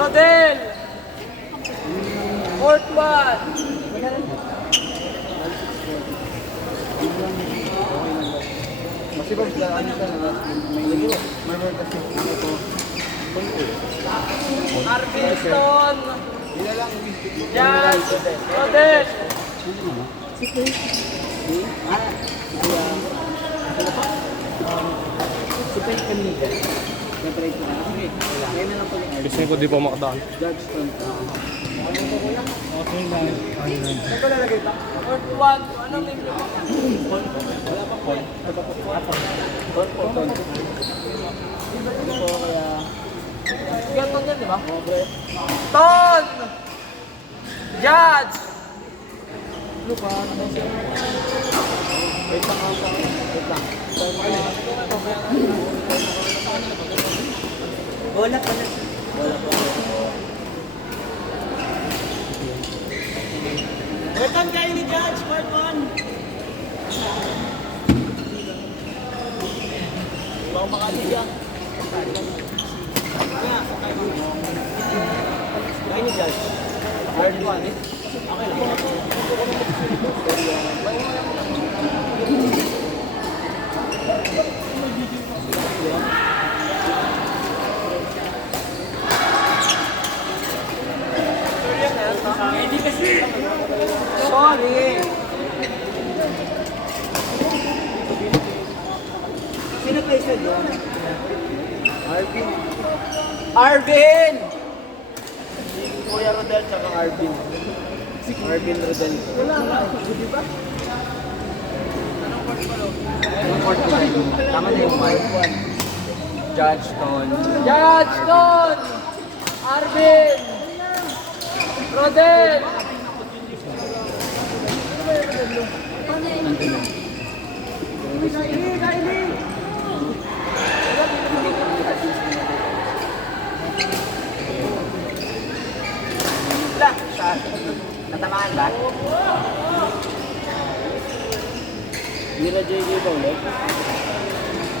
Rodel! Fourth one! Masipag sila, ano ka na, may marmor kasi ako to. Arviston! Hindi lang, Jazz! Rodel! Super kanina. Na-try ko na. Sige, ngayon na lang pala. Gusto ko di pa makadaan. Judge Stone. Okay lang. Saan ko lalagay ito? Fourth one. Anong name nyo? Wala pa po. Ton. Hindi po kaya... Ganton yan, di ba? Pobre. Ton! Judge! Lupa. Wait lang ako. Wait lang. Bola pa na. Bola pa. Return kayo ni Judge, part 1. Baka makaliga. Kayo ni Judge. Part 1 eh. Okay lang. Sorry! Sino place na doon? Arvin. Arvin! Si Kuya Rodel tsaka Arvin. Arvin Rodel. Wala nga. Di ba? Yung part 1. Tama na yung part 1. Judge Stone. Judge Ton! Arvin! Rodel! Natamaan ba? Hindi na JJ ba ulit?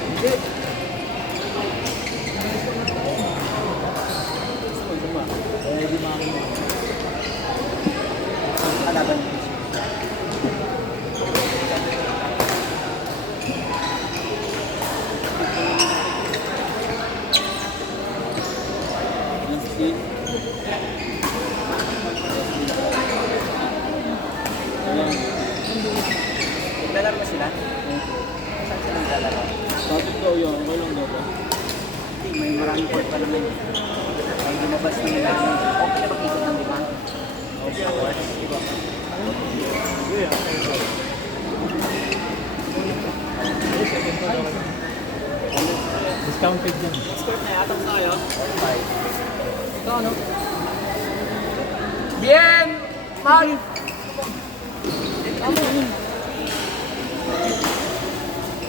Hindi. Hindi makin mo. Kalaban mo. Naglalaro ba sila? Saan sila naglalaro? Bakit daw yun? Okay lang daw ba? Hindi, may maraming court pa naman. Ay, lumabas na nila. Okay na mag-ikot ng lima? Okay ako. Discounted yan. Escort na yata tayo. Ito ano? Bien! Mag!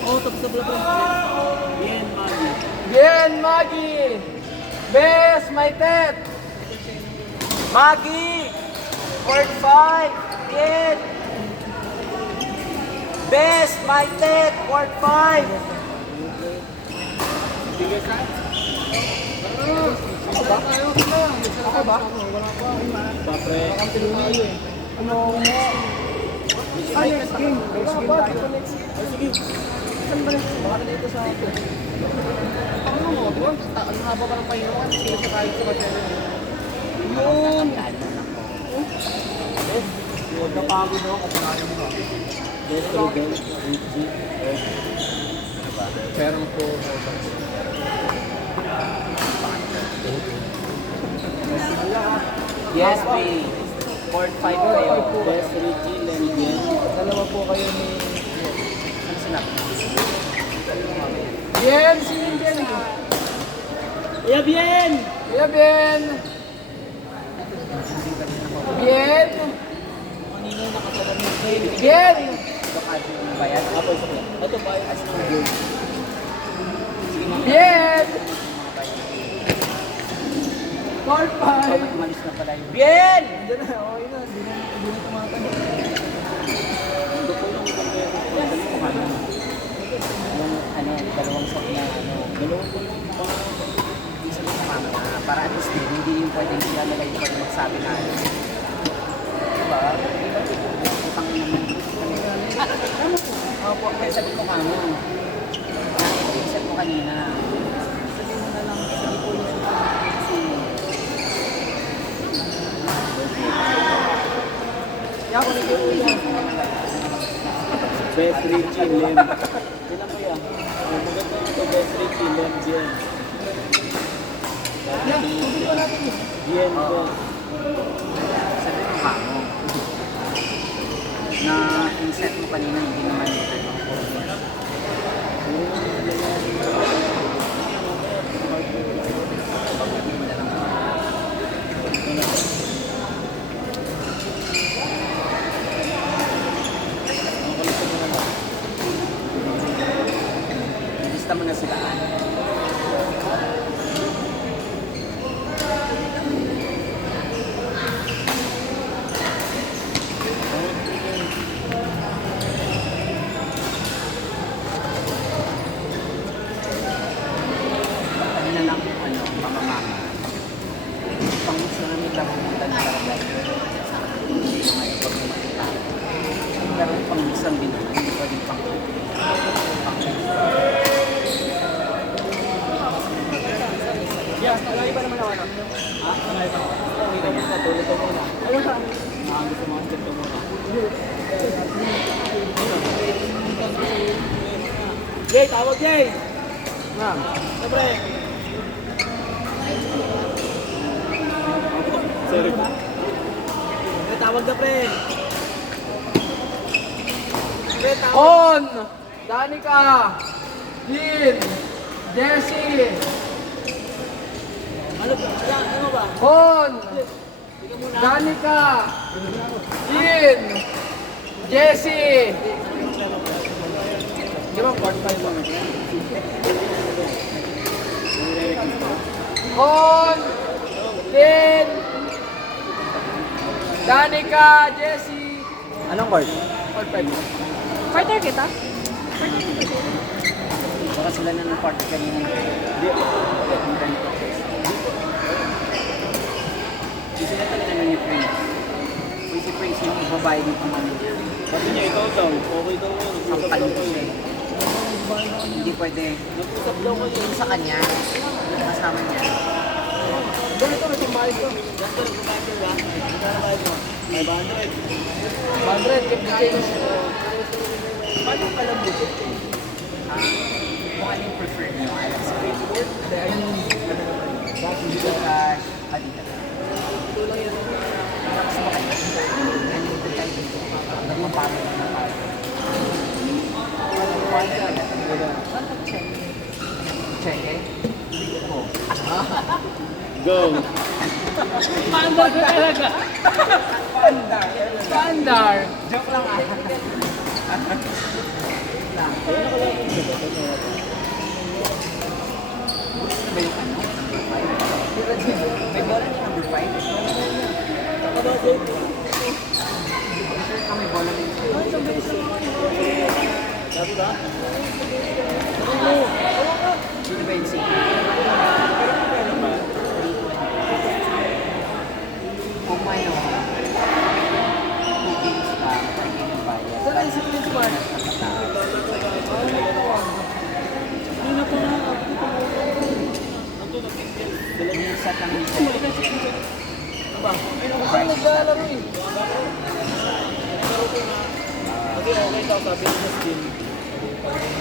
Oh, tapos na pala po. Bien, Maggie. Bien, Maggie! Bes, Maitet! Maggie! Court 5! Bien! Bes, Maitet! Court 5! Bigay sa? Ako ba? Ako ba? Papre. Ano? Ah, next game. Next game tayo. Oh, sige. Saan ba next? Baka na dito sa akin. Ano mo? Di ba? Ang haba pa ng pahinga. Sige sa kahit sa Barcelona. Yun! Huwag na pagod ako. Kapanayan mo ba? Yes, Rodel. Richie. Pero po, Yes, may Court 5 kayo. Yes, Richie, Lengen. Dalawa po kayo ni... Ano sila? Bien! Sino yung Bien? Kuya Bien! Kuya Bien! Bien! Kanina nakasalan ng train. Bien! Baka yung bayan. Ako isa ko. Ito ba yung as ng goal? Sige na. Bien! Court 5! Umalis na pala yung Bien! Diyan na, okay na. Hindi na tumatanda. Ito po yung ibang kayo. Dali ko kaya. Yung ano, dalawang set na ano. Dalawang po yung pang... Isa na tama. Para at least din, hindi yung pwedeng sila na kayo pwede magsabi na ano. Diba? Utang ina mo. Opo, kaya sabi ko kamo. Naisip ko kanina. Sabi mo na lang, sige po yung kasi. Yan, kung hindi ko yan. Best Richie Lem. Ilan ko yan? Maganda ito, Best Richie Lem. Bien ko. Sabi ko kamo. Na inset mo kanina, hindi naman ano. Lista mo na sila. Ano na lang kung ano, mamamama. Pang gusto namin lang pumunta na talaga. Hindi yung ngayon pag makita. Pero pang isang binuha, hindi pa rin pang Yes, tagay pa naman ako. Ha? Uwi na muna, tulog ka muna. Ano ka? Gusto mo ang step ka muna. Jay, tawag Jay! Ma'am. Siyempre. Sorry. Pre, tawag na pre. Pre, tawag. On! Danica! Lynn! Jessie! Ano ba? Ano ba? On! Danica! Lynn! Jessie! Di ba, part 5 lang? On! Lynn! Danica! Jessie! Anong word? Part 5. Partner kita? Baka sila na ng party kanina. Hindi. Ang ganito. Hindi sila talaga na ni Prince. Kung si Prince yung babae dito man. Kasi niya, ikaw daw. Okay daw yun. Ang Nag-usap daw palit kayo. siya. Hindi pwede. Nag-usap daw kayo. Yung sa kanya, kasama niya. Ganito, may tumbayad ko. Ganito, nag-usap ka. Magkano bayad mo? 500. 100, keep the change. Paano yung kalambutin? Kung ano yung prefer niyo, alam sa Facebook, I mean, Gcash, Alita. Tapos ba kayo? Ano yung tayo dito? Nagpapalo na ng palo. Check eh? Oo. Go. standard na talaga. Standard. Joke lang ah. Ba yung ano? May bola niya number 5? Sure ka may bola niya. Sabi ba? Sino ba yung sige? Kung may no, 2 games pa, pwede yung bayad. Saan na yung secret squad? Minsan lang minsan. Saan naglalaro eh? Kasi okay daw, sabi ni Justin.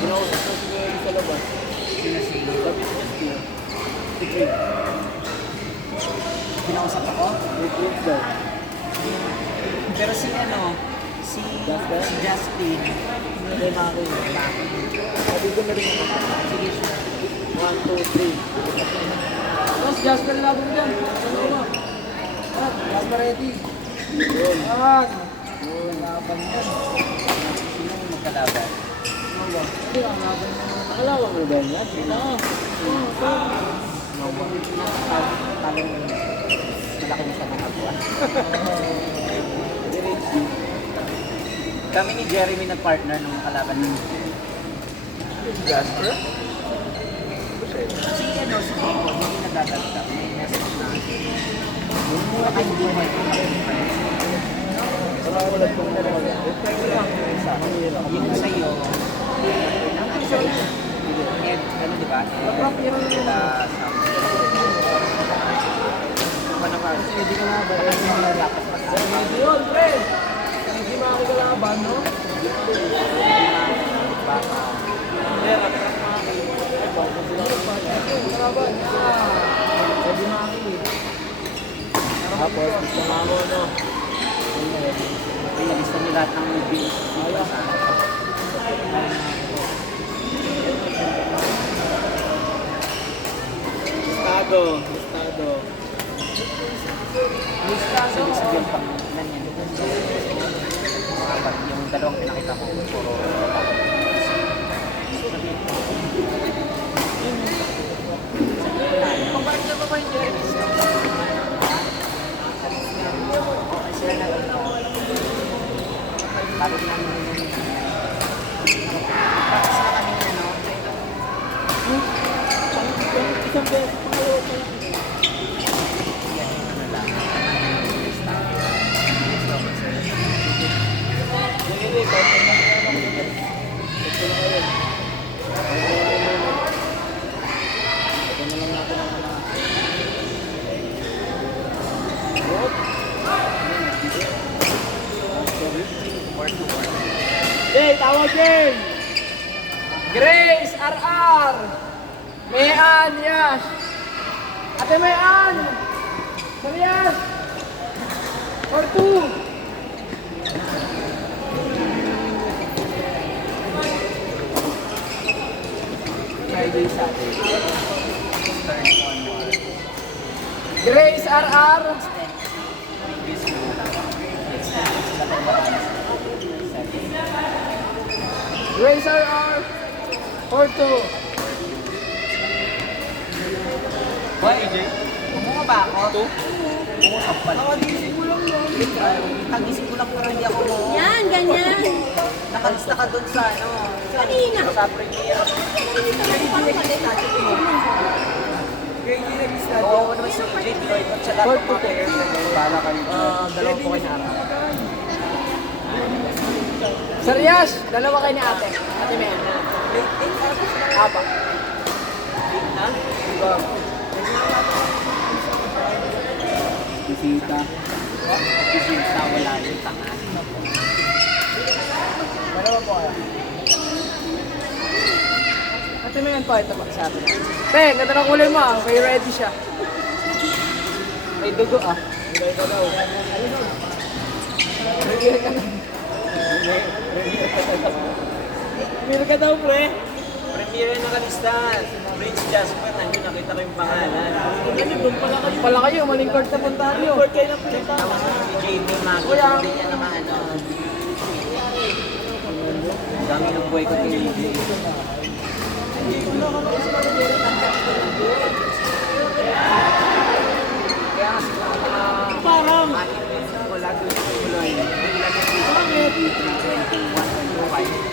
Ginausap ko siya sa labas. Sino si Sabi ni Justin. Si Prince. Kinausap ako? Si Prince daw. Pero si ano, si Justin. Kay Maki. Sabi ko na rin ako. Sige siya. 1, 2, 3. Tapos Jasper labo mo dyan. Ano ba? Jasper ready. Yun. Ayan. Laban yan. Sino yung magkalaban? Hindi, ang laban mo. Nakalawa mo ba yan? Oo. Talong malaki na siya nakakuha. Kami ni Jeremy nag-partner nung kalaban ni Jasper? Si ano, si Kiko, hindi nadadagdag. May message na. Baka hindi mo ito. Parang wala pong talaga. Ito lang. Yung sa'yo, ang ano sa'yo? Ed, ano diba? Hindi ka na ba? Hindi yun, pre. Hindi makakalaban, no? Kalaban. Hindi makakalaban. Tapos, gusto nga mo, no? Ay, gusto niyo lahat ng movie. Listado. Listado. Ibig sabihin pang ganyan. Apat, yung dalawang pinakita ko, puro sabihin ko. Pabalik na ba ba yung Jeremy? Okay, sila na rin. Tapos na practice na kami ano. Isang beses, pangalawa pa lang. Ano lang. Hindi, kahit ano na ako dito. Ito na kayo. Ito na lang natin ang mga. Hey, tawag game! Grace, RR. Mayan, Yash. Ate Mayan. Serias. For 2. Friday, Saturday. Start onward. Grace, RR. Previous group. Extended sa Batangas. 7. Grace, RR. For 2. Hoy, AJ. Kumunga ba ako? Kumusap pa lang. Nakagising ko lang yun. Nakagising ko lang pero hindi ako mo. Yan, ganyan. Nakalista ka dun sa ano. Kanina. Sa premiere. Oo, ako naman si AJ. Lloyd at saka Fourth mga to. Bala kayo. Dalawa po kayo na ate. Serias, dalawa kayo ni ate. Ate Mayan. Apa. Bisita. Bisita, wala yung tanga. Dalawa po kayo. Ate Mayan po, ito po sa atin. Te, ganda ng kulay mo ah. May ready siya. May dugo ah. Hintay ka daw. Mil ka daw, pre. Premiere na nakalista. Prince Jasper, nandun nakita ko yung pangalan. Pala kayo, maling court na puntahan nyo. Tapos si JB Mago, hindi niya naman ano. Ang dami ng buhay ko kay JB. Kaya kasi kung mga Parang. wala doon sa tuloy. Bigla na 3, 21, 25.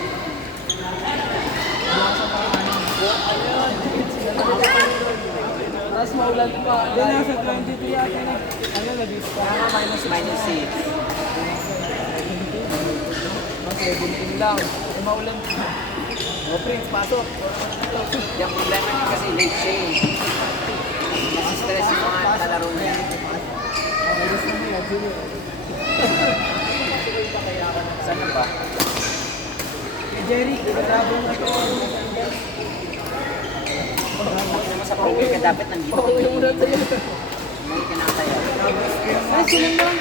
Tapos maulan pa. Hindi, nasa 23 ate na. Ano, nag-discount? Minus 6. Mas 17 lang. Eh, maulan pa. O, Prince, pasok. Yung problema niya kasi late siya eh. Nasistress yung mga kalaro niya. Saan na ba? Jerry, kasabo na ito. Kung sa premiere ka dapat nandito. Pauwi mo na tayo. May kinakaya. Ay, silang lang.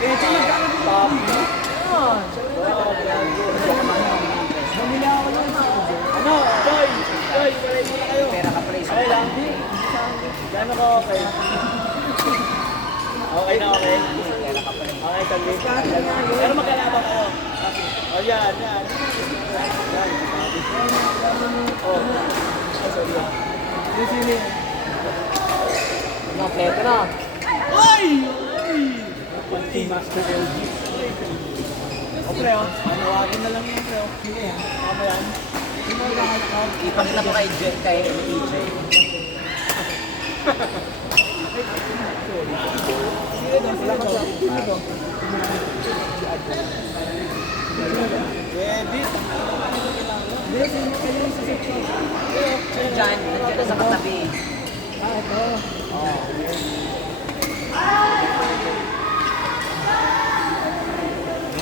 Eh, ito magkano din ba? Bumili ako lang. Ano, Joy? Joy, ready na kayo. Pera ka pala isa. Okay lang. Gano'n ka okay? Okay na okay? Pera ka pala. Okay, sabi. Pero magkalaban kayo. O, yan, yan. Yan. Oh. Ay, sorry. Yung sili. Nakleto na. Ay! Ay! Master LG. O pre, oh. Manawagin na lang yun, pre. oh. Sige yan. Tama yan. Ipakita mo kay EJ. Sige doon, sila ka sa. Sige doon. Ready? Diyan na sa katabi.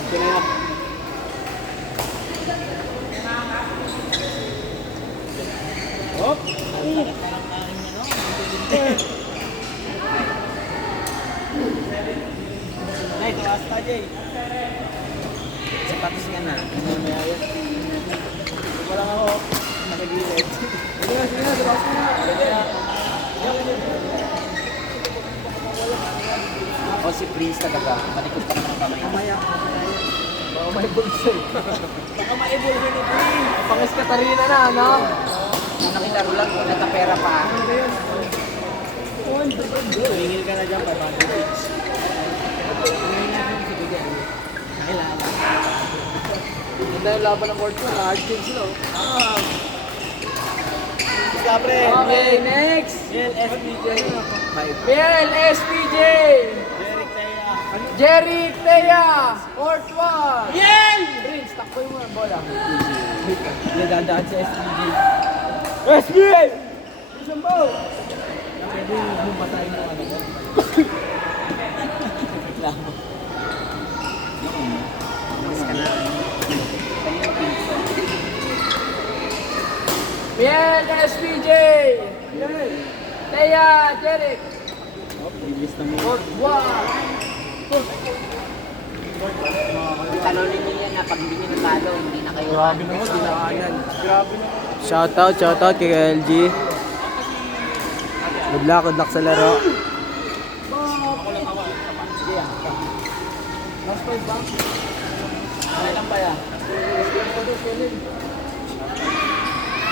Kaya Hop! Nay, tuwas pa, Jay. Sapatos ka na. Wala nga ako. Nakagilid. Sige na, tuwas ka na. O si Prince talaga. Malikot ka naman ng kamay. Baka may bulsa eh. Baka may bulsa ni Prince. Pangis Katarina na, ano? Kung nakilaro lang, kung natapera pa. Hingil ka na dyan, 500. Ganda yung laban ng court ko, na-hard game sila. oh. Basta pre, Okay, next! Miel SBJ. Miel SPJ! Derek Taya. Jerry Thea! Court 1! Miel! Prince, takboy mo ang bola. Nadadaan sa SBJ. SBJ! Isang ball! Pwede bumatayin mo ano ko. Reklamo. Miel SPJ! Thea, Jeric! Bilis na mo. Court 1! Talonin niyo yan na pag hindi niyo natalo, hindi na kayo. Grabe naman, dinaanan. Grabe naman. Shoutout kay LG. Good luck sa laro. Last point ba? Ano lang pa yan?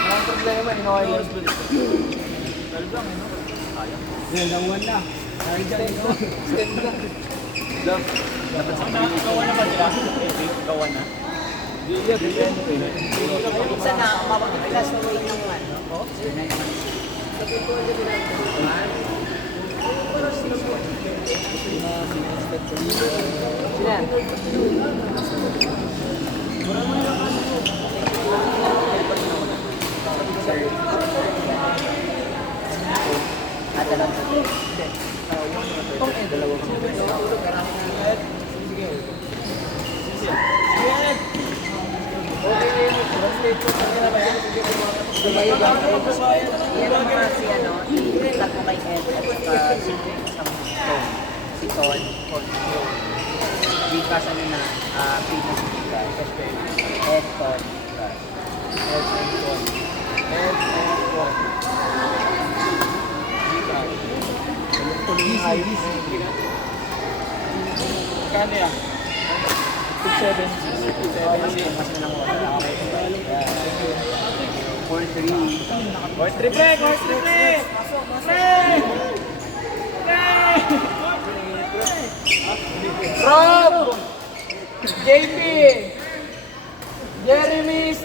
Walang problema, inoy. Yan, danguan na. Dahil dyan, ito. Stand na. Dapat sa gawa naman sila. Gawa na. Minsan na, mapagpilas na way ng ano. Sila. Adalan sa Yan ang mga si ano, ikat mo kay Ed at saka si Ton. Gcash ano na, fitness Gcash. Ed Ton. Kano yan? 6-7. Mas na lang mo. 4-3. Court 3 pre! Court 3 pre! Rob! JP! Jeremy